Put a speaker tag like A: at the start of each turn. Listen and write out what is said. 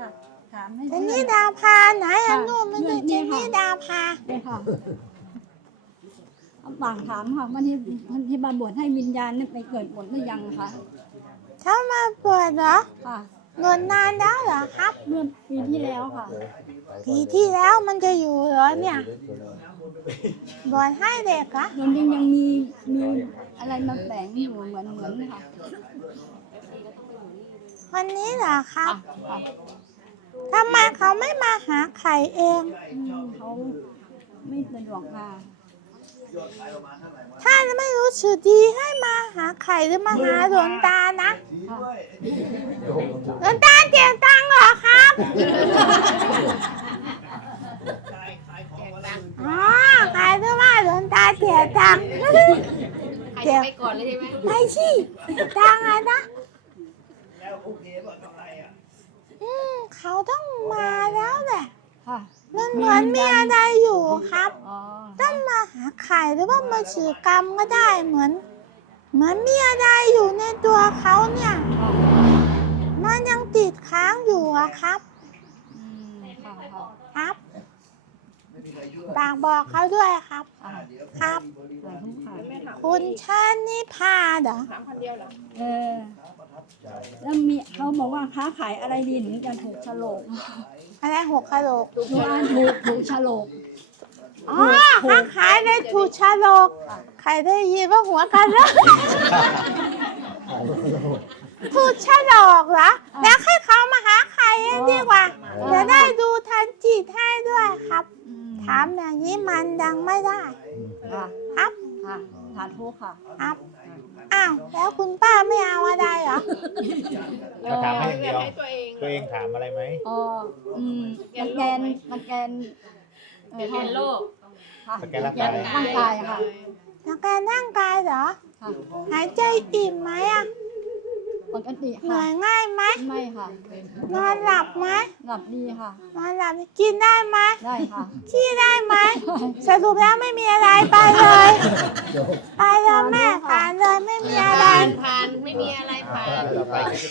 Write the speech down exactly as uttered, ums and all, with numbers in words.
A: ค่ะถามให้
B: เจนนี่ดาพาไหนอะนู่นมันคือเจนนี่ดาพา
A: เลยค่ะบางถามค่ะวันที่วันที่มาบวชให้วิญญาณนี่ไปเกิดหมดหรือยังคะ
B: เขามาเปิดเหรอ
A: ค่ะ
B: เงินนานแล้วเหรอครับ
A: เมื่อปีที่แล้วค่ะ
B: ปีที่แล้วมันจะอยู่เหรอเนี่ยบวชให้เด็กเหรอ
A: ยังยังยังมีมีอะไรมาแฝงอยู่เหมือนเหมือนค่ะ
B: วันนี้เหรอครับ
A: ค่ะ
B: ทำไมเขาไม่มาหาไข่เอง
A: อืมเขาไม่สะดวกมา
B: ถ้าไม่รู้สึกดีให้มาหาไข่หรือมาหาหลวงตานะ
A: ค่ะ
B: หลวงตาเจียงตังค์เหรอครับอ๋อขายด้วยว่าหลวงตาเจียงตังค์
C: ใครจะไปก่อนเลยใช่ไหม
B: ไปสิตังค์อะนะอืมเขาต้องมาแล้วแหละ
A: ค่ะ
B: มันเหมือนมีอะไรอยู่ครับ
A: อ๋อ
B: ต้องมาหาไข่หรือว่ามาสื่อกรรมก็ได้เหมือนเหมือนมีอะไรอยู่ในตัวเขาเนี่ยมันยังติดค้างอยู่อะครับ
A: อืมค่ะค่ะ
B: ครับฝากบอกเขาด้วยครับ
A: อ่า
B: ครับ
A: สาธุค่ะ
B: คุณชานิพาเหรอ
C: ถามคนเดียวเหรอ
A: เออแล้วมีเขาบอกว่าค้าขายอะไรดีถึงจะถูกโฉลก
B: อะไรหกกะโหลก
A: หนูอ่านถูกถูกโฉลก
B: อ๋อค้าขายได้ถูกชาโลกใครได้ยินว่าหัวกันแล้วถูกชาโลกเหรอแล้วให้เขามาหาใครเองดีกว่าจะได้ดูทันจิตให้ด้วยครับ
A: อืม
B: ถามอย่างนี้มันดังไม่ได้
A: ค่ะ
B: ครับ
A: ค่ะสาธุค่ะ
B: ครับ อ้าว แล้วคุณป้าไม่เอาอะไรเหรอ
D: ก็ถามให้อย่างเดียว
C: ให้ตัวเอง
D: ตัวเองถามอะไรไหม
A: อ๋ออืมมันแกนมันแกนเออ
C: เรียนโลก
A: ค่ะ
D: สแกนร่างกาย
A: ร่างกายค่ะ
B: แล้วการร่างกายเหรอ
A: ค่ะ
B: หายใจอิ่มไหมอะ
A: ปกติ
B: เหนื่
A: ค่ะ
B: อยง่ายไหม
A: ไม่ค่ะ
B: นอนหลับไหม
A: หลับดีค่ะ
B: นอนหลับกินได้ไหม
A: ได้ค่ะ
B: ขี้ได้ไหม สรุปแล้วไม่มีอะไรไปเลย ไปเลยแม่ผ่านเลยไม่มีอะไร
C: ผ่านผ่านไม่มีอะไรผ่าน
D: ต่อไป